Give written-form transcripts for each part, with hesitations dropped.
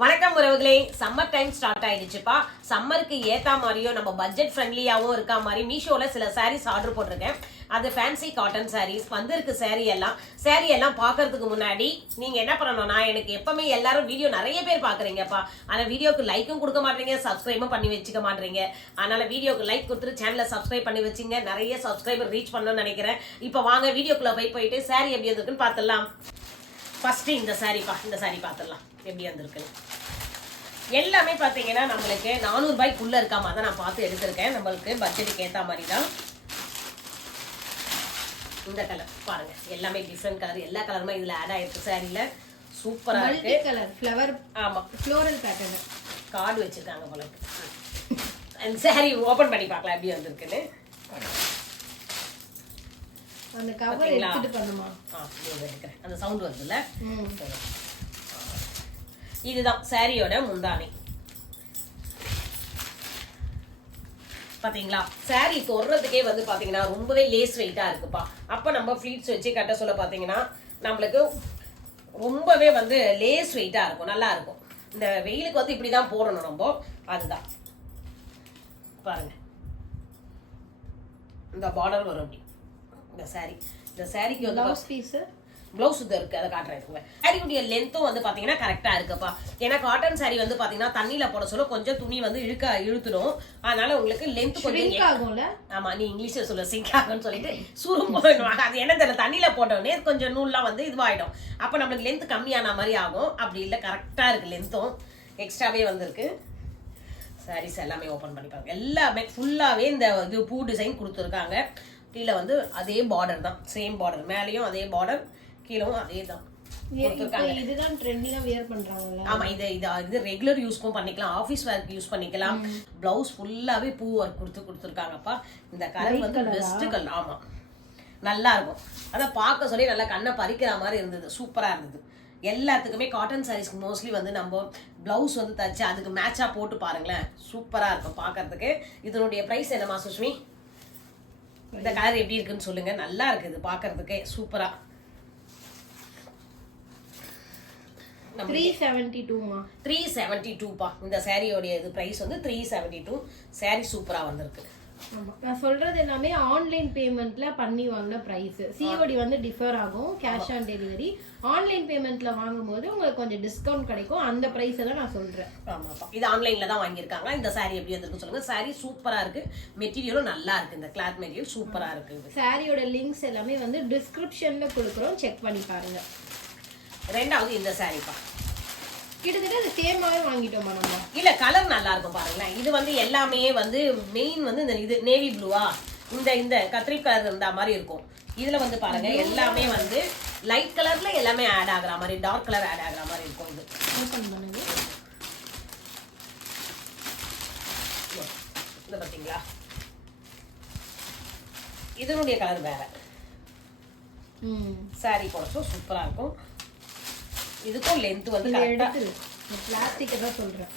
வணக்கம் உறவுகளே, summer time start ஆயிடுச்சுப்பா. சம்மருக்கு ஏத்தா மாதிரியும் நம்ம பட்ஜெட் ஃப்ரெண்ட்லியாவும் இருக்கா மாதிரி மீஷோல சில சாரீஸ் ஆர்டர் போட்டிருக்கேன். அது ஃபேன்சி காட்டன் சாரீஸ் வந்திருக்கு. சாரீ எல்லாம் பாக்குறதுக்கு முன்னாடி நீங்க என்ன பண்ணணும்னா, எனக்கு எப்பவுமே எல்லாரும் வீடியோ நிறைய பேர் பாக்குறீங்கப்பா, ஆனா வீடியோக்கு லைக்கும் கொடுக்க மாட்டீங்க, சப்ஸ்கிரைபும் பண்ணி வச்சுக்க மாட்டீங்க. அதனால வீடியோக்கு லைக் கொடுத்துட்டு சேனலை சப்ஸ்கிரைப் பண்ணி வச்சுங்க. நிறைய சப்ஸ்கிரைபர் ரீச் பண்ணணும்னு நினைக்கிறேன். இப்போ வாங்க வீடியோக்குள்ள போயிட்டு சாரீ எப்படி இருக்குன்னு பார்த்துடலாம். ஃபர்ஸ்ட் இந்த சாரீப்பா, இந்த சாரீ பார்த்துடலாம் எப்படி வந்திருக்கு. எல்லாமே பார்த்தீங்கன்னா நம்மளுக்கு 400 ரூபாய்க்குள்ள இருக்கா மாதிரி தான் நான் பார்த்து எடுத்திருக்கேன். நம்மளுக்கு பட்ஜெட்டுக்கு ஏற்ற மாதிரி தான். இந்த கலர் பாருங்க, எல்லாமே டிஃப்ரெண்ட் கலர், எல்லா கலருமே இதுல ஆட் ஆயிருக்கு. சாரியில சூப்பரா இருக்கு. கலர் ஃப்ளவர், ஆமா ஃப்ளோரல் பேட்டர்ன் கார்டு வச்சிருக்காங்க போல இருக்கு. அந்த சாரி ஓபன் பண்ணி பார்க்கலாம் எப்படி வந்திருக்குன்னு. அந்த கவர் எடுத்துட்டு பண்ணுமா? எடுக்கிறேன். அந்த சவுண்ட் வருதுல்ல. இதுதான் சாரியோட முந்தானை. பாத்தீங்களா, சாரி தொடுறதுக்கே வந்து பாத்தீங்கன்னா ரொம்பவே லேஸ் வெயிட்டா இருக்குப்பா. அப்ப நம்ம ஃபிளீட்ஸ் வச்சு கட்ட சொல்ல பாத்தீங்கன்னா நம்மளுக்கு ரொம்பவே வந்து லேஸ் வெயிட்டா இருக்கும், நல்லா இருக்கும். இந்த வெயிலுக்கு வந்து இப்படிதான் போடணும் நம்ம. அதுதான் பாருங்க, இந்த பார்டர் வரும் அப்படி. இந்த சாரிக்கு வந்து ப்ளவுஸ் பீஸ், ப்ளவுஸ் இது இருக்கு, அதை காட்டுறேன். சாரியுடைய லென்த்தும் வந்து பாத்தீங்கன்னா கரெக்டா இருக்குப்பா. ஏன்னா காட்டன் சாரி வந்து பாத்தீங்கன்னா தண்ணியில போட சொல்ல கொஞ்சம் துணி வந்து இழுத்துடும். அதனால உங்களுக்கு லென்த் கொஞ்சம் ஆகும்ல. ஆமா, நீ இங்கிலீஷ்ல சொல்ல சிங்க் ஆகும்னு சொல்லிட்டு சுரும்பு. அது என்ன தெரியல, தண்ணியில போட்டோடனே கொஞ்சம் நூல்லாம் வந்து இதுவாயிடும். அப்ப நம்மளுக்கு லென்த் கம்மியான மாதிரி ஆகும். அப்படி இல்லை, கரெக்டா இருக்கு. லென்த்தும் எக்ஸ்ட்ராவே வந்திருக்கு. சாரீஸ் எல்லாமே ஓபன் பண்ணி பாருங்க. எல்லாமே ஃபுல்லாவே இந்த இது பூ டிசைன் கொடுத்துருக்காங்க. கீழே வந்து அதே பார்டர் தான், சேம் பார்டர். மேலேயும் அதே பார்டர், கீழவும் அதே தான். இதுதான் ட்ரெண்டிங்கா வியர் பண்றாங்க. ஆமா, இது ரெகுலர் யூஸ்க்கும் பண்ணிக்கலாம், ஆபீஸ் வேர்க்கு யூஸ் பண்ணிக்கலாம். பிளவுஸ் ஃபுல்லாவே பூ ஒர்க் கொடுத்துருக்காங்கப்பா. இந்த கலர் வந்து பெஸ்ட் கலர். ஆமா, நல்லா இருக்கும். அதான் பார்க்க சொல்லி நல்லா கண்ணை பறிக்கிற மாதிரி இருந்தது, சூப்பரா இருந்தது. எல்லாத்துக்குமே காட்டன் சாரீஸ்க்கு மோஸ்ட்லி வந்து நம்ம பிளவுஸ் வந்து தச்சு அதுக்கு மேட்சா போட்டு பாருங்களேன், சூப்பரா இருக்கும் பார்க்கறதுக்கு. இதனுடைய பிரைஸ் என்னமா சுஷ்மி? இந்த கலர் எப்படி இருக்குன்னு சொல்லுங்க. நல்லா இருக்கு இது பார்க்கறதுக்கே, சூப்பரா. 372 பா. இந்த சாரியோடைய இது பிரைஸ் வந்து 372. சாரி சூப்பரா வந்திருக்கு. நான் சொல்றது எல்லாமே ஆன்லைன் பேமெண்ட்ல பண்ணி வாங்கின பிரைஸ். சிஓடி வந்து டிஃபர் ஆகும், கேஷ் ஆன் டெலிவரி. ஆன்லைன் பேமெண்ட்ல வாங்கும்போது உங்களுக்கு கொஞ்சம் டிஸ்கவுண்ட் கிடைக்கும். அந்த பிரைஸ் தான் நான் சொல்றேன். ஆமாப்பா, இது ஆன்லைன்ல தான் வாங்கியிருக்காங்க. இந்த சாரி எப்படி வந்திருக்கு சொல்லுங்க. சாரி சூப்பரா இருக்கு, மெட்டீரியலும் நல்லா இருக்கு. இந்த கிளாத் மெட்டீரியல் சூப்பரா இருக்கு. சாரியோட லிங்க்ஸ் எல்லாமே வந்து டிஸ்கிரிப்ஷன்ல கொடுக்குறோம், செக் பண்ணி பாருங்க. ரெண்டாவது இந்த சாரிப்பா, கிட்டத்தட்ட அது சேமாவே வாங்கிட்டோமா நம்ம? இல்ல, கலர் நல்லா இருக்கும் பாருங்களேன். இது வந்து எல்லாமே வந்து மெயின் வந்து இந்த இது நேவி ப்ளூவா, இந்த கத்திரி கலர் இருந்த மாதிரி இருக்கும். இதுல வந்து பாருங்க எல்லாமே வந்து லைட் கலர்ல எல்லாமே ஆட் ஆகுற மாதிரி, டார்க் கலர் ஆட் ஆகுற மாதிரி இருக்கும். இது பாத்தீங்களா, இதனுடைய கலர் வேற. சாரி போடச்சோ சூப்பரா இருக்கும். இதுக்கும் லென்த் வந்து கரெக்ட்டா. பிளாஸ்டிக் தான் சொல்றேன்.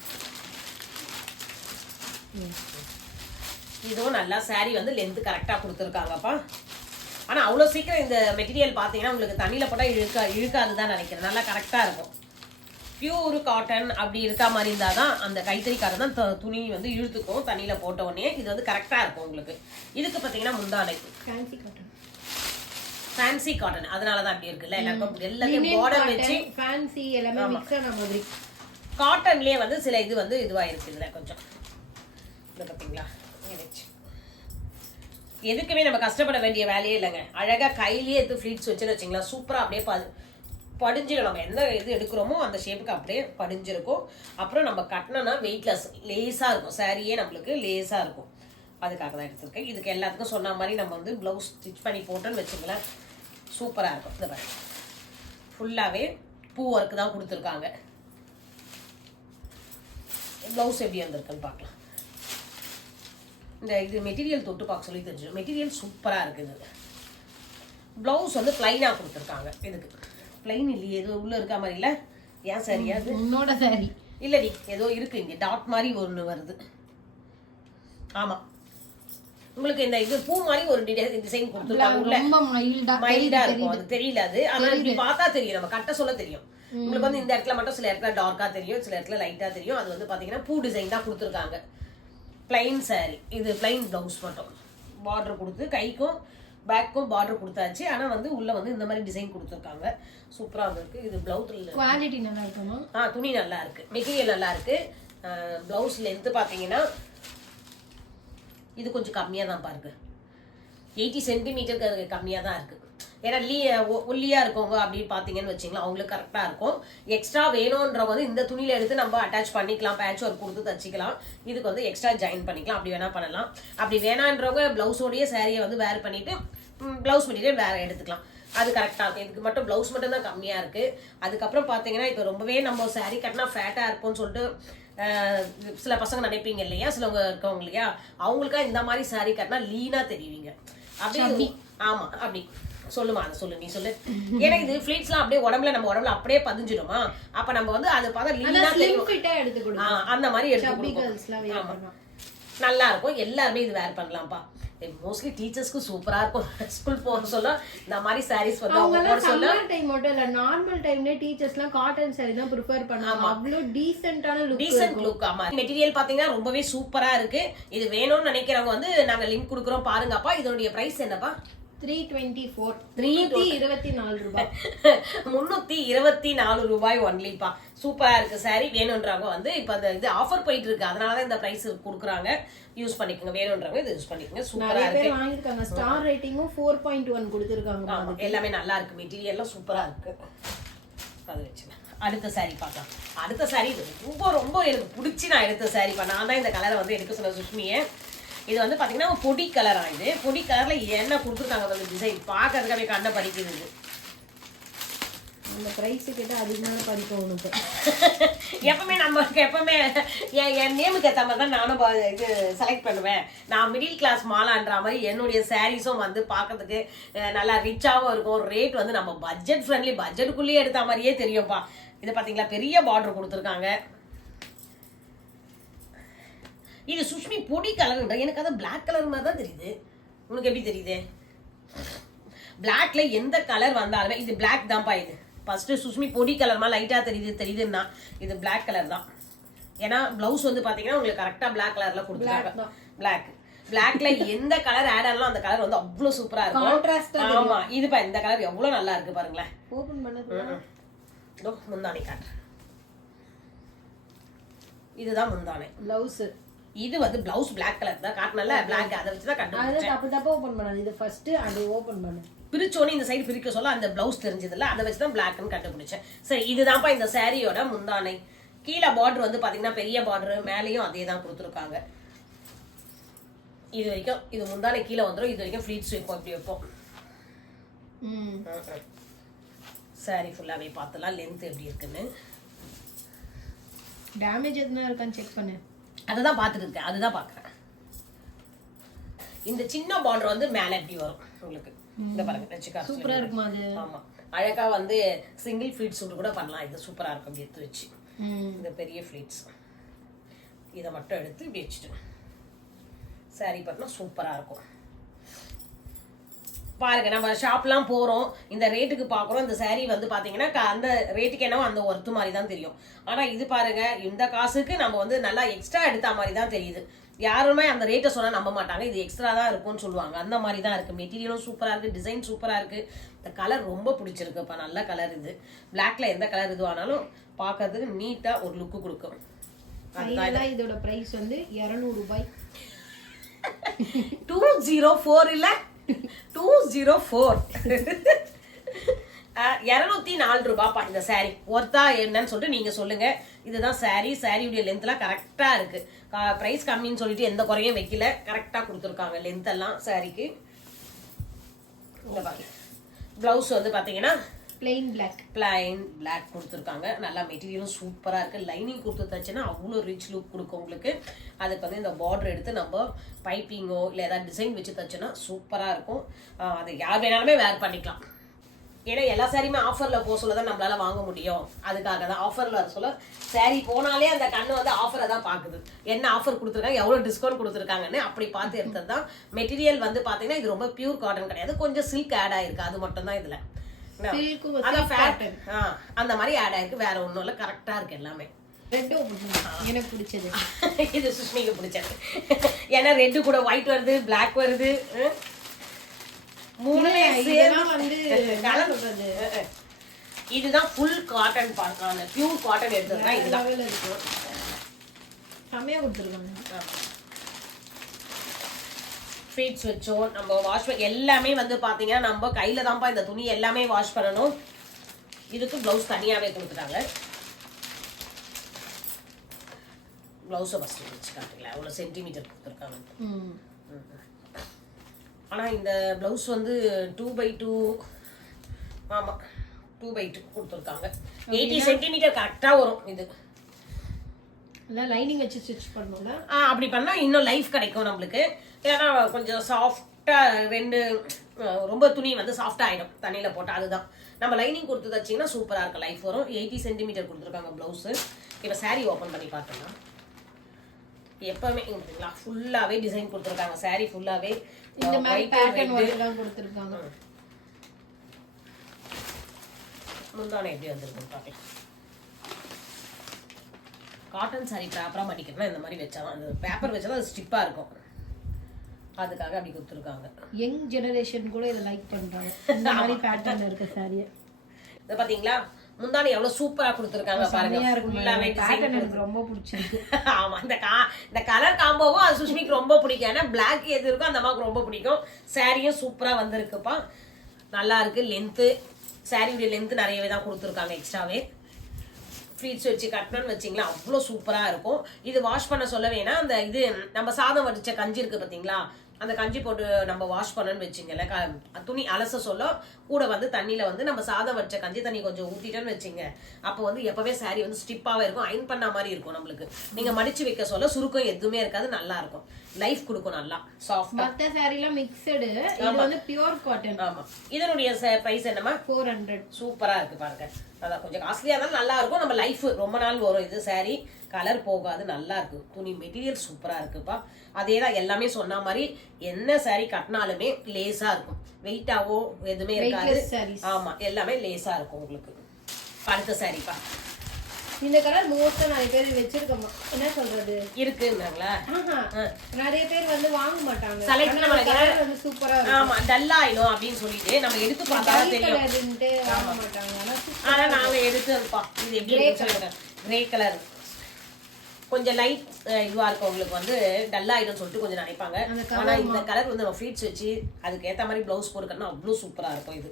இதுவும் நல்லா சாரி வந்து லென்த் கரெக்டா கொடுத்துருக்காங்கப்பா. ஆனா அவ்வளவு சீக்கிரம் இந்த மெட்டீரியல் பாத்தீங்கன்னா உங்களுக்கு தண்ணியில போட்டா இழுக்காதுதான் நினைக்கிறேன். நல்லா கரெக்டா இருக்கும். பியூர் காட்டன் அப்படி இருக்கா மாதிரி இருந்தாதான் அந்த கைத்தறி காட்டன் தான் துணி வந்து இழுத்துக்கும் தண்ணியில போட்ட உடனே. இது வந்து கரெக்டா இருக்கும் உங்களுக்கு. இதுக்கு பாத்தீங்கன்னா முந்தானை ஃபேன்சி காட்டன், அதனாலதான் அப்படி இருக்குல்ல. எல்லாத்தையும் பார்டர் வச்சு ஃபேன்சி எல்லாமே மிக்ஸ் ஆன மாதிரி. காட்டன்லயே வந்து சில இது வந்து இதுவா இருக்கு இதுல கொஞ்சம். இது பாத்தீங்களா, எதுக்குமே நம்ம கஷ்டப்பட வேண்டிய வேலையே இல்லைங்க. அழகா கையிலேயே எடுத்து ஃபிளீட்ஸ் வச்சுன்னு வச்சுங்களா, சூப்பரா அப்படியே படிஞ்சிடும். நம்ம என்ன இது எடுக்கிறோமோ அந்த ஷேப்புக்கு அப்படியே படிஞ்சிருக்கும். அப்புறம் நம்ம கட்டினோம்னா வெயிட்லெஸ், லேஸா இருக்கும். சாரியே நம்மளுக்கு லேஸா இருக்கும். அதுக்காக தான் எடுத்திருக்கேன். இதுக்கு எல்லாத்துக்கும் சொன்ன மாதிரி நம்ம வந்து பிளவுஸ் ஸ்டிச் பண்ணி போட்டோன்னு வச்சுக்கலாம், சூப்பரா இருக்கும். இந்த மாதிரி ஃபுல்லாவே பூ ஒர்க் தான் கொடுத்துருக்காங்க. பிளவுஸ் எப்படி வந்திருக்குன்னு பார்க்கலாம். இந்த இது மெட்டீரியல் தொட்டு பார்க்க சொல்லி தெரிஞ்சு, மெட்டீரியல் சூப்பரா இருக்குது. பிளவுஸ் வந்து பிளைனா கொடுத்துருக்காங்க. இதுக்கு பிளைன் இல்லையே, ஏதோ உள்ள இருக்க மாதிரி இல்ல. ஏன் சரியா அது உன்னோட சாரி இல்லடி, ஏதோ இருக்கு இங்க டாட் மாதிரி ஒன்று வருது. ஆமா, உங்களுக்கு இந்த இது பூ மாதிரி ஒரு டிசைன் கொடுத்துருக்காங்க. ரொம்ப மைல்டா இருக்கும், அது தெரியல. அது ஆனா இப்படி பார்த்தா தெரியும், நம்ம கட்ட சொல்ல தெரியும். உங்களுக்கு வந்து இந்த இடத்துல மட்டும் சில இடத்துல டார்க்கா தெரியும், சில இடத்துல லைட்டா தெரியும். அது வந்து பாத்தீங்கன்னா பூ டிசைன் தான் கொடுத்துருக்காங்க. பிளைன் saree, இது பிளைன் பிளவுஸ் மட்டும் பார்டர் கொடுத்து கைக்கும் பேக்கும் பார்டர் கொடுத்தாச்சு. ஆனா வந்து உள்ள வந்து இந்த மாதிரி டிசைன் கொடுத்துருக்காங்க. சூப்பரா இருக்கு. இது பிளவுஸ் குவாலிட்டி நல்லா இருக்குமா? துணி நல்லா இருக்கு, மெட்டீரியல் நல்லா இருக்கு. பிளவுஸ் லென்த் பாத்தீங்கன்னா இது கொஞ்சம் கம்மியா தான் பாருங்க, 80 சென்டிமீட்டருக்கு கம்மியா தான் இருக்கு. ஏன்னா ஒல்லியா இருக்கவங்க அப்படின்னு பாத்தீங்கன்னு வச்சுங்களா, அவங்களுக்கு கரெக்டா இருக்கும். எக்ஸ்ட்ரா வேணும்ன்றவங்க வந்து இந்த துணியில எடுத்து நம்ம அட்டாச் பண்ணிக்கலாம், பேட்ச் ஒர்க் கொடுத்து தச்சுக்கலாம். இதுக்கு வந்து எக்ஸ்ட்ரா ஜாயின் பண்ணிக்கலாம், அப்படி வேணா பண்ணலாம். அப்படி வேணான்றவங்க பிளவுஸோடய சாரியை வந்து வேர் பண்ணிட்டு பிளவுஸ் மெட்டீரியல் வேற எடுத்துக்கலாம். அது கரெக்டா இருக்கும். இதுக்கு மட்டும் பிளவுஸ் மட்டும் தான் கம்மியா இருக்கு. அதுக்கப்புறம் பாத்தீங்கன்னா இப்போ ரொம்பவே நம்ம சாரி கட்டினா ஃபேட்டா இருக்கும்னு சொல்லிட்டு சில பசங்க நினைப்பீங்க இல்லையா, சிலவங்க இருக்கவங்க இல்லையா, அவங்களுக்கா இந்த மாதிரி சாரி கட்டினா லீனா தெரிவிங்க. அப்படி ஆமா, அப்படி சொல்லுமா, அதை சொல்லு, நீ சொல்லு. ஏன்னா இது ஃபிளீட்ஸ்லாம் அப்படியே நம்ம உடம்புல அப்படியே பதிஞ்சிடுமா, அப்ப நம்ம வந்து அது பார்த்தா லீனா தெரியும், அந்த மாதிரி எடுத்து நல்லா இருக்கும். எல்லாருமே இது வேர் பண்ணலாம்ப்பா. மோஸ்ட்லி டீச்சர்ஸ்க்கு சூப்பரா இருக்கும். ஸ்கூல் போக சொல்ல இந்த மாதிரி சாரீஸ் வந்து அவங்க போட சொல்ல டைம் மட்டும் இல்ல, நார்மல் டைம்லயே டீச்சர்ஸ்லாம் காட்டன் சாரி தான் ப்ரிஃபர் பண்ணுவாங்க. அவ்ளோ டீசென்ட்டான லுக், டீசென்ட் லுக். ஆமா, மெட்டீரியல் பாத்தீங்கன்னா ரொம்பவே சூப்பரா இருக்கு. இது வேணும்னு நினைக்கிறவங்க வந்து நாங்க லிங்க் கொடுக்குறோம், பாருங்கப்பா. இதோட பிரைஸ் என்னப்பா? 324 ரூபாய். 324 ரூபாய் ஒன்லிப்பா. சூப்பரா இருக்கு சாரி. வேணும்ன்றவங்க வந்து இப்ப இது ஆஃபர் போயிட்டு இருக்கு, அதனாலதான் இந்த பிரைஸ் கொடுக்குறாங்க. யூஸ் பண்ணிக்கோங்க, வேணும்ன்றவங்க இது யூஸ் பண்ணிக்கோங்க. சூப்பரா இருக்கு. வாங்கிருக்காங்க. ஸ்டார் ரேட்டிங்கும் 4.1 கொடுத்திருக்காங்க. எல்லாமே நல்லா இருக்கு, மெட்டீரியல் எல்லாம் சூப்பரா இருக்கு. அது வச்சு அடுத்த சாரி பார்க்கலாம். அடுத்த சாரி ரொம்ப ரொம்ப எனக்கு பிடிச்சி நான் எடுத்த சாரி. நான் தான் இந்த கலரை வந்து எடுக்க சொன்ன சுஷ்மியை. இது வந்து பாத்தீங்கன்னா பொடி கலரா, இது பொடி கலர்ல என்ன கொடுத்துருக்காங்க வந்து டிசைன் பார்க்கறதுக்கு அப்படியே கண்ணை படிக்கிறது. அந்த பிரைஸ் கிட்ட அதிகமான படிக்கும் உனக்கு. எப்பவுமே நமக்கு எப்பவுமே என் நேமுக்கு ஏற்ற மாதிரி தான் நானும் இது செலக்ட் பண்ணுவேன். நான் மிடில் கிளாஸ் மாலான்ற மாதிரி என்னுடைய சாரீஸும் வந்து பார்க்கறதுக்கு நல்லா ரிச்சாகவும் இருக்கும். ரேட் வந்து நம்ம பட்ஜெட் ஃப்ரெண்ட்லி, பட்ஜெட்டுக்குள்ளேயே எடுத்த மாதிரியே தெரியும்ப்பா. இது பார்த்தீங்களா, பெரிய பார்டர் கொடுத்துருக்காங்க. இது சுஷ்மி பொடி கலர்ன்ற, எனக்கு அது பிளாக் கலர் மாதிரி தான் தெரியுது. உனக்கு எப்படி தெரியுது? பிளாக்ல எந்த கலர் வந்தாலுமே இது பிளாக் தான்ப்பா. இது ஃபர்ஸ்ட் சுஷ்மி பொடி கலர்மா லைட்டா தெரியுதுன்னா இது பிளாக் கலர் தான். ஏன்னா பிளவுஸ் வந்து பாத்தீங்கன்னா உங்களுக்கு கரெக்டா பிளாக் கலர்ல கொடுத்துருக்காங்க. பிளாக்ல எந்த கலர் ஆட் ஆனாலும் அந்த கலர் வந்து அவ்வளவு சூப்பரா இருக்கும். ஆமா, இதுப்பா இந்த கலர் எவ்வளவு நல்லா இருக்கு பாருங்களேன். ஓபன் பண்ணது முந்தானை காட்டு. இதுதான் முந்தானை. பிளவுஸ் இது வந்து பிளவுஸ் பிளாக் கலர் தான் காட்டனல, பிளாக் அதை வச்சு தான் கட்டுறேன். தப்பு ஓபன் பண்ணாது. இது ஃபர்ஸ்ட் அது ஓபன் பண்ணு. பிரிச்சோனே இந்த சைடு பிரிக்க சொல்ல அந்த பிளவுஸ் தெரிஞ்சதுல, அதை வச்சு தான் பிளாக்னு கண்டுபிடிச்சேன். சரி, இதுதான்ப்பா இந்த சாரியோட முந்தானை. கீழே பார்டர் வந்து பாத்தீங்கன்னா பெரிய பார்டர், மேலேயும் அதே தான் கொடுத்துருக்காங்க. இது வரைக்கும் இது முந்தானை கீழே வந்துடும். இது வரைக்கும் ஃப்ளீட்ஸ் வைப்போம், இப்படி வைப்போம். சாரி ஃபுல்லாவே பார்த்தலாம் லென்த் எப்படி இருக்குன்னு. டேமேஜ் எதுனா இருக்கான்னு செக் பண்ணு. அததான் பார்த்துட்டு இருக்கேன், அதுதான் பார்க்குறேன். இந்த சின்ன பார்டர் வந்து மேலே எப்படி வரும் உங்களுக்கு, இந்த பாருங்க, சூப்பரா இருக்குமா அது? ஆமா, அழகா வந்து சிங்கிள் ஃப்ளீட் சூட் கூட பண்ணலாம். இது சூப்பரா இருக்கும். அப்படி எடுத்து வச்சு இந்த பெரிய ஃப்ளீட்ஸ் இதை மட்டும் எடுத்து இப்படி வச்சுட்டு சாரி பார்த்தா சூப்பரா இருக்கும். பாருங்க, நம்ம ஷாப்லாம் போறோம், இந்த ரேட்டுக்கு பாக்குறோம். இந்த சாரி வந்து பாத்தீங்கன்னா அந்த ரேட்டுக்கு என்னவோ அந்த ஒர்த்து மாதிரி தான் தெரியும். ஆனா இது பாருங்க, இந்த காசுக்கு நம்ம வந்து நல்லா எக்ஸ்ட்ரா எடுத்த மாதிரி தான் தெரியுது. யாருமே அந்த ரேட்டை சொன்னா நம்ப மாட்டாங்க, இது எக்ஸ்ட்ரா தான் இருக்கும்னு சொல்லுவாங்க. அந்த மாதிரி தான் இருக்கு. மெட்டீரியலும் சூப்பரா இருக்கு, டிசைன் சூப்பரா இருக்கு. இந்த கலர் ரொம்ப பிடிச்சிருக்குப்பா, நல்ல கலர் இது. பிளாக்ல எந்த கலர் இதுவானாலும் பார்க்கறதுக்கு நீட்டா ஒரு லுக்கு கொடுக்கும். அதுதான் இதோட பிரைஸ் வந்து 200 ரூபாய். 204 இல்ல 204. 204 ரூபாய்ப்பா இந்த சாரி. ஒர்த்தா என்னன்னு சொல்லிட்டு நீங்க சொல்லுங்க. இதுதான் சாரி. சாரியுடைய லென்த்லாம் கரெக்டா இருக்கு. பிரைஸ் கம்மின்னு சொல்லிட்டு எந்த குறையும் வைக்கல, கரெக்டா கொடுத்துருக்காங்க லென்த் எல்லாம் சாரிக்கு. பிளவுஸ் வந்து பாத்தீங்கன்னா பிளைன் பிளாக் கொடுத்துருக்காங்க. நல்லா மெட்டீரியலும் சூப்பரா இருக்கு. லைனிங் கொடுத்து தச்சுன்னா அவ்வளோ ரிச் லுக் கொடுக்கும் உங்களுக்கு. அதுக்கு வந்து இந்த பார்டர் எடுத்து நம்ம பைப்பிங்கோ இல்லை ஏதாவது டிசைன் வச்சு தச்சுன்னா சூப்பரா இருக்கும். அது யார் வேணாலுமே வேர் பண்ணிக்கலாம். ஏன்னா எல்லா சாரியுமே ஆஃபர்ல போக சொல்லதான் நம்மளால வாங்க முடியும். அதுக்காக தான் ஆஃபர்ல வர சொல்ல சாரி போனாலே அந்த கண்ணு வந்து ஆஃபரை தான் பாக்குது. என்ன ஆஃபர் கொடுத்துருக்காங்க, எவ்வளவு டிஸ்கவுண்ட் கொடுத்துருக்காங்கன்னு அப்படி பார்த்து எடுத்தது தான். மெட்டீரியல் வந்து பாத்தீங்கன்னா இது ரொம்ப பியூர் காட்டன் கிடையாது, கொஞ்சம் சில்க் ஆட் ஆயிருக்கு, அது மட்டும் தான் இதுல. சில்க் அதான் ஃபேட்டன் அந்த மாதிரி ஆட் ஆயிருக்கு. வேற ஒண்ணும் இல்ல, கரெக்டா இருக்கு எல்லாமே. ரெட்டும் எனக்கு பிடிச்சது. இது சுஷ்மிக்கு பிடிச்சது. ஏன்னா ரெட்டு கூட ஒயிட் வருது, பிளாக் வருது, மூணுமே இதெல்லாம் வந்து கலர் சொல்றது. இதுதான் ஃபுல் காட்டன் பார்க்கலாம், பியூர் காட்டன் எடுத்துக்கிறா. இதுதான் செம்மையா கொடுத்துருக்காங்க. ஃபீட்ஸ் வச்சோம் நம்ம வாஷ் எல்லாமே வந்து பாத்தீங்கன்னா நம்ம கையில தான்ப்பா இந்த துணி எல்லாமே வாஷ் பண்ணணும். இதுக்கு பிளவுஸ் தனியாவே கொடுத்துட்டாங்க. பிளவுஸை ஃபர்ஸ்ட் வச்சு காட்டுங்களா, எவ்வளோ சென்டிமீட்டர் கொடுத்துருக்காங்க. ஆனால் இந்த பிளவுஸ் வந்து 2x2, ஆமாம் 2x2 கொடுத்துருக்காங்க. 80 சென்டிமீட்டர் கரெக்டாக வரும். இது லைனிங் வச்சு ஸ்டிச் பண்ணணும்ல, அப்படி பண்ணால் இன்னும் லைஃப் கிடைக்கும் நம்மளுக்கு. ஏன்னா கொஞ்சம் சாஃப்டாக ரொம்ப துணி வந்து சாஃப்டாக ஆகிடும் தண்ணியில் போட்டால். அதுதான் நம்ம லைனிங் கொடுத்து தச்சிங்கன்னா சூப்பராக இருக்கும், லைஃப் வரும். 80 சென்டிமீட்டர் கொடுத்துருக்காங்க ப்ளவுஸு. இப்போ சாரீ ஓப்பன் பண்ணி பார்த்தோம்னா எப்பவுமே பார்த்தீங்களா ஃபுல்லாகவே டிசைன் கொடுத்துருக்காங்க. சாரீ ஃபுல்லாகவே இந்த மாதிரி பேட்டர்ன் ஒர்க்லாம் கொடுத்துருக்காங்க. முந்தானை எப்படி வந்துருக்குன்னு பார்க்கலாம். காட்டன் சாரீ ப்ராப்பராக மடிக்கணும்னா இந்த மாதிரி வச்சாலும் அந்த பேப்பர் வச்சாலும் அது ஸ்டிப்பாக இருக்கும். அதுக்காக அப்படி கொடுத்துருக்காங்க. யங் ஜெனரேஷன் கூட இதை லைக் பண்ணுறாங்க, இந்த மாதிரி பேட்டர்ன் இருக்க சாரியை. இதை பார்த்தீங்களா முந்தானி எவ்வளவு சூப்பரா கொடுத்துருக்காங்க பாருங்க. ஃபுல்லாவே பேட்டர்ன் எனக்கு ரொம்ப பிடிச்சிருக்கு. ஆமா, இந்த கலர் காம்போவும் அது சுஷ்மிக்கு ரொம்ப பிடிக்கும். ஏன்னா பிளாக் எது இருக்கோ அந்த அம்மாவுக்கு ரொம்ப பிடிக்கும். சாரியும் சூப்பரா வந்திருக்குப்பா, நல்லா இருக்கு. லென்த்து சாரியுடைய லென்த்து நிறையவே தான் கொடுத்துருக்காங்க எக்ஸ்ட்ராவே. ஃப்ளீட்ஸ் வச்சு கட்டணும்னு வச்சிங்களா அவ்வளோ சூப்பராக இருக்கும். இது வாஷ் பண்ண சொல்ல வேணா, அந்த இது நம்ம சாதம் வடிச்ச கஞ்சி இருக்குது பார்த்தீங்களா, அந்த கஞ்சி போட்டு நம்ம வாஷ் பண்ணணும்னு வச்சிங்கல்ல, துணி அலச சொல்ல கூட வந்து தண்ணியில் வந்து நம்ம சாதம் வச்ச கஞ்சி தண்ணி கொஞ்சம் ஊற்றிட்டோன்னு வச்சிங்க, அப்போ வந்து எப்போவே சாரீ வந்து ஸ்டிப்பாகவே இருக்கும், அயன் பண்ண மாதிரி இருக்கும் நம்மளுக்கு. நீங்கள் மடித்து வைக்க சொல்ல சுருக்கம் எதுவுமே இருக்காது, நல்லா இருக்கும், லைஃப் கொடுக்கும், நல்லா சாஃப்ட். மற்ற சாரீலாம் மிக்சடு, இது வந்து பியூர் காட்டன். ஆமாம், இதனுடைய ப்ரைஸ் என்னமா 400. சூப்பராக இருக்குது பாருங்க. அதான் கொஞ்சம் காஸ்ட்லியாக இருந்தாலும் நல்லா இருக்கும், நம்ம லைஃப் ரொம்ப நாள் வரும். இது சாரீ கலர் போகாது, நல்லா இருக்கு, துணி மெட்டீரியல் சூப்பராக இருக்குப்பா. அதே தான் எல்லாமே சொன்ன மாதிரி என்ன சாரீ கட்டினாலுமே லேஸா இருக்கும், வெயிட்டாவோ எதுவுமே இருக்காது. ஆமா, எல்லாமே லேஸா இருக்கும் உங்களுக்கு. அடுத்த சாரீப்பா, இந்த கலர் மோஸ்டா நிறைய பேர் வச்சிருக்கோம், என்ன சொல்றது இருக்குன்னாங்களா, நிறைய பேர் வந்து வாங்க மாட்டாங்க. செலக்ட் கலர் வந்து சூப்பரா இருக்கும். ஆமா, டல் ஆயிடும் அப்படின்னு சொல்லிட்டு நம்ம எடுத்து பார்த்தா தெரியும், வாங்க மாட்டாங்க. ஆனா நாங்க எடுத்துப்பா. இது எப்படி கிரே கலர் கொஞ்சம் லைட் இதுவா இருக்கும், உங்களுக்கு வந்து டல் ஆயிடும் சொல்லிட்டு கொஞ்சம் நினைப்பாங்க. ஆனா இந்த கலர் வந்து நம்ம ஃப்ளீட்ஸ் வச்சு அதுக்கு ஏத்த மாதிரி பிளவுஸ் போட்டுக்கணும், அவ்வளவு சூப்பரா இருக்கும். இது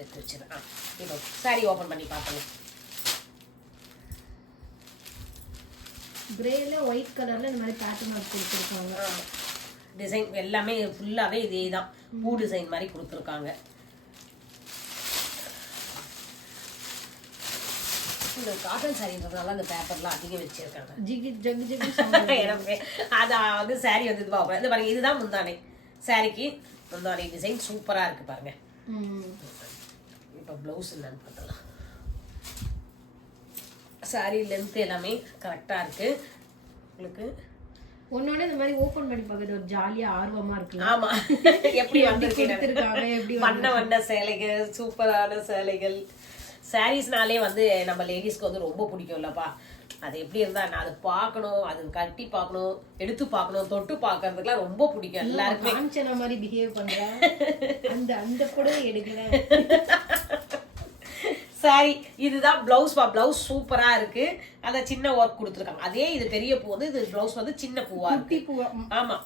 எடுத்து வச்சிருக்கேன். இப்போ சாரி ஓபன் பண்ணி பார்க்கலாம். கிரேல ஒயிட் கலர்ல இந்த மாதிரி பேட்டர்ன் ஒர்க் கொடுத்துருக்காங்க. டிசைன் எல்லாமே ஃபுல்லாவே இதே தான், பூ டிசைன் மாதிரி கொடுத்துருக்காங்க. இந்த காட்டன் சாரின்றதுனால அந்த பேப்பர்லாம் அதிகம் வச்சிருக்காங்க. அதாவது சாரி வந்து இது பார்ப்போம். இது பாருங்க, இதுதான் முந்தானை. சாரிக்கு முந்தானை டிசைன் சூப்பரா இருக்கு பாருங்க. இப்போ பிளவுஸ் என்னன்னு பார்த்தலாம். சாரி லென்த் எல்லாமே கரெக்டா இருக்கு உங்களுக்கு. ஒன்னொன்னு இந்த மாதிரி ஓபன் பண்ணி பார்க்கிறது ஒரு ஜாலியா ஆர்வமா இருக்கு. ஆமா, எப்படி வந்திருக்காங்க, எப்படி வண்ண சேலைகள், சூப்பரான சேலைகள். சாரீஸ்னாலே வந்து நம்ம லேடிஸ்க்கு வந்து ரொம்ப பிடிக்கும்லப்பா. அது எப்படி இருந்தா நான் அதை பார்க்கணும், அது கட்டி பார்க்கணும், எடுத்து பார்க்கணும், தொட்டு பார்க்கறதுக்குலாம் ரொம்ப பிடிக்கும் எல்லாருக்குமே. காஞ்சனா மாதிரி பிஹேவ் பண்றேன், அந்த கூட எடுக்கிறேன். சாரி இதுதான் பிளவுஸ் பா. பிளவுஸ் சூப்பரா இருக்கு, அத சின்ன ஒர்க் கொடுத்துருக்காங்க. அதே இது பெரிய பூ வந்து, இது பிளவுஸ் வந்து சின்ன பூவா இருக்கு. ஆமா,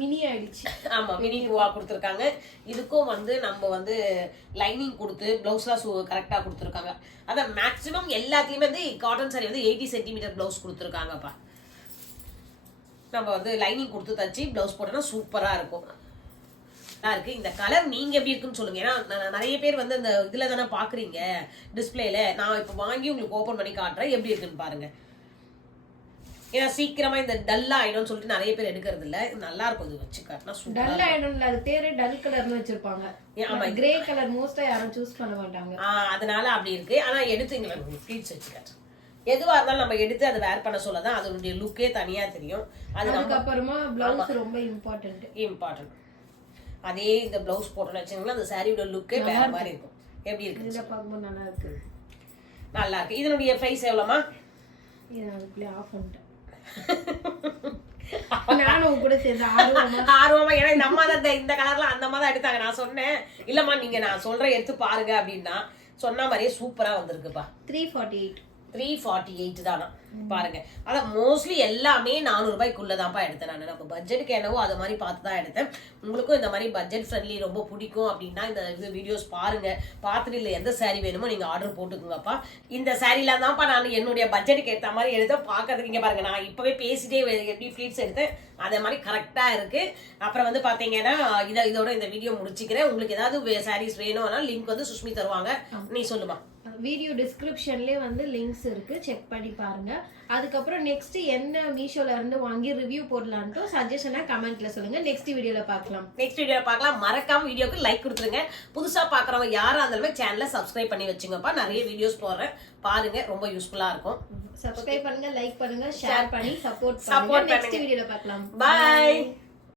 மினி ஆயிடுச்சு. ஆமா, மினி பூவா கொடுத்துருக்காங்க. இதுக்கும் வந்து நம்ம வந்து லைனிங் கொடுத்து பிளவுஸ்லாம் கரெக்டா கொடுத்துருக்காங்க. அதான் மேக்சிமம் எல்லாத்துலயுமே வந்து காட்டன் சாரி வந்து 80 சென்டிமீட்டர் பிளவுஸ் கொடுத்துருக்காங்கப்பா. நம்ம வந்து லைனிங் கொடுத்து தச்சு பிளவுஸ் போட்டோம்னா சூப்பரா இருக்கும். இருக்கு. இந்த கலர் நீங்க எப்படி இருக்குன்னு சொல்லுங்க. ஏன்னா நிறைய பேர் வந்து இந்த இதுல தானே பாக்குறீங்க டிஸ்பிளேல. நான் இப்ப வாங்கி உங்களுக்கு ஓபன் பண்ணி காட்டுறேன், எப்படி இருக்குன்னு பாருங்க. ஏன்னா சீக்கிரமா இந்த டல் ஆயிடும் சொல்லிட்டு நிறைய பேர் எடுக்கிறது இல்ல. நல்லா இருக்கும் இது வச்சு காட்டினா. டல் ஆயிடும் இல்ல, அது பேரே டல் கலர்னு வச்சிருப்பாங்க. ஆமா, கிரே கலர் மோஸ்டா யாரும் சூஸ் பண்ண மாட்டாங்க. அதனால அப்படி இருக்கு. ஆனா எடுத்துங்களா ஃப்ளீட்ஸ் வச்சு காட்டுறேன். எதுவா இருந்தாலும் நம்ம எடுத்து அதை வேர் பண்ண சொல்லதான் அதனுடைய லுக்கே தனியா தெரியும். அதுக்கு அப்புறமா பிளவுஸ் ரொம்ப இம்பார்ட்டன்ட். அதே இந்த பிளவுஸ் போட்டோன்னு வச்சுங்களா அந்த சாரியோட லுக்கே வேற மாதிரி இருக்கும். எப்படி இருக்கு? இதில் பார்க்கும்போது நல்லா இருக்கு. நல்லா இருக்கு. இதனுடைய பிரைஸ் எவ்வளோமா? இது நான் இப்படி ஆஃப் பண்ணிட்டேன். நானும் கூட சேர்ந்து ஆர்வமா ஏன்னா இந்த அம்மா தான் இந்த கலர்லாம் அந்த மாதிரி தான் எடுத்தாங்க. நான் சொன்னேன் இல்லம்மா நீங்க நான் சொல்றேன் எடுத்து பாருங்க அப்படின்னா சொன்ன மாதிரியே சூப்பரா வந்திருக்குப்பா. 348 தானா பாருங்க. அதான் மோஸ்ட்லி எல்லாமே 400 ரூபாய்க்குள்ளதான்ப்பா எடுத்தேன் நான். நம்ம பட்ஜெட்டுக்கு என்னவோ அது மாதிரி பார்த்து தான் எடுத்தேன். உங்களுக்கும் இந்த மாதிரி பட்ஜெட் ஃப்ரெண்ட்லி ரொம்ப பிடிக்கும் அப்படின்னா இந்த இது வீடியோஸ் பாருங்க. பார்த்துட்டு இல்லை எந்த சாரீ வேணுமோ நீங்க ஆர்டர் போட்டுக்கோங்கப்பா. இந்த சாரீலாம் தான்ப்பா நான் என்னுடைய பட்ஜெட்டுக்கு ஏற்ற மாதிரி எடுத்தேன். பார்க்கறதுக்கு இங்க பாருங்க நான் இப்பவே பேசிட்டே எப்படி ஃபிளீட்ஸ் எடுத்தேன் அதே மாதிரி கரெக்டா இருக்கு. அப்புறம் வந்து பாத்தீங்கன்னா இதோட இந்த வீடியோ முடிச்சுக்கிறேன். உங்களுக்கு ஏதாவது சாரீஸ் வேணும்னா லிங்க் வந்து சுஷ்மி தருவாங்க. நீ சொல்லுமா? வீடியோ டிஸ்கிரிப்ஷன்லேயே வந்து லிங்க்ஸ் இருக்கு, செக் பண்ணி பாருங்க. அதுக்கப்புறம் நெக்ஸ்ட் என்ன மீஷோல இருந்து வாங்கி ரிவ்யூ போடலான்ட்டு சஜஷனா கமெண்ட்ல சொல்லுங்க. நெக்ஸ்ட் வீடியோல பார்க்கலாம். மறக்காம வீடியோக்கு லைக் கொடுத்துருங்க. புதுசா பாக்குறவங்க யாரா இருந்தாலுமே சேனலை சப்ஸ்கிரைப் பண்ணி வச்சுங்கப்பா. நிறைய வீடியோஸ் போடுறேன் பாருங்க, ரொம்ப யூஸ்ஃபுல்லா இருக்கும். சப்ஸ்கிரைப் பண்ணுங்க, லைக் பண்ணுங்க, ஷேர் பண்ணி சப்போர்ட் பண்ணுங்க. நெக்ஸ்ட் வீடியோல பார்க்கலாம். பை.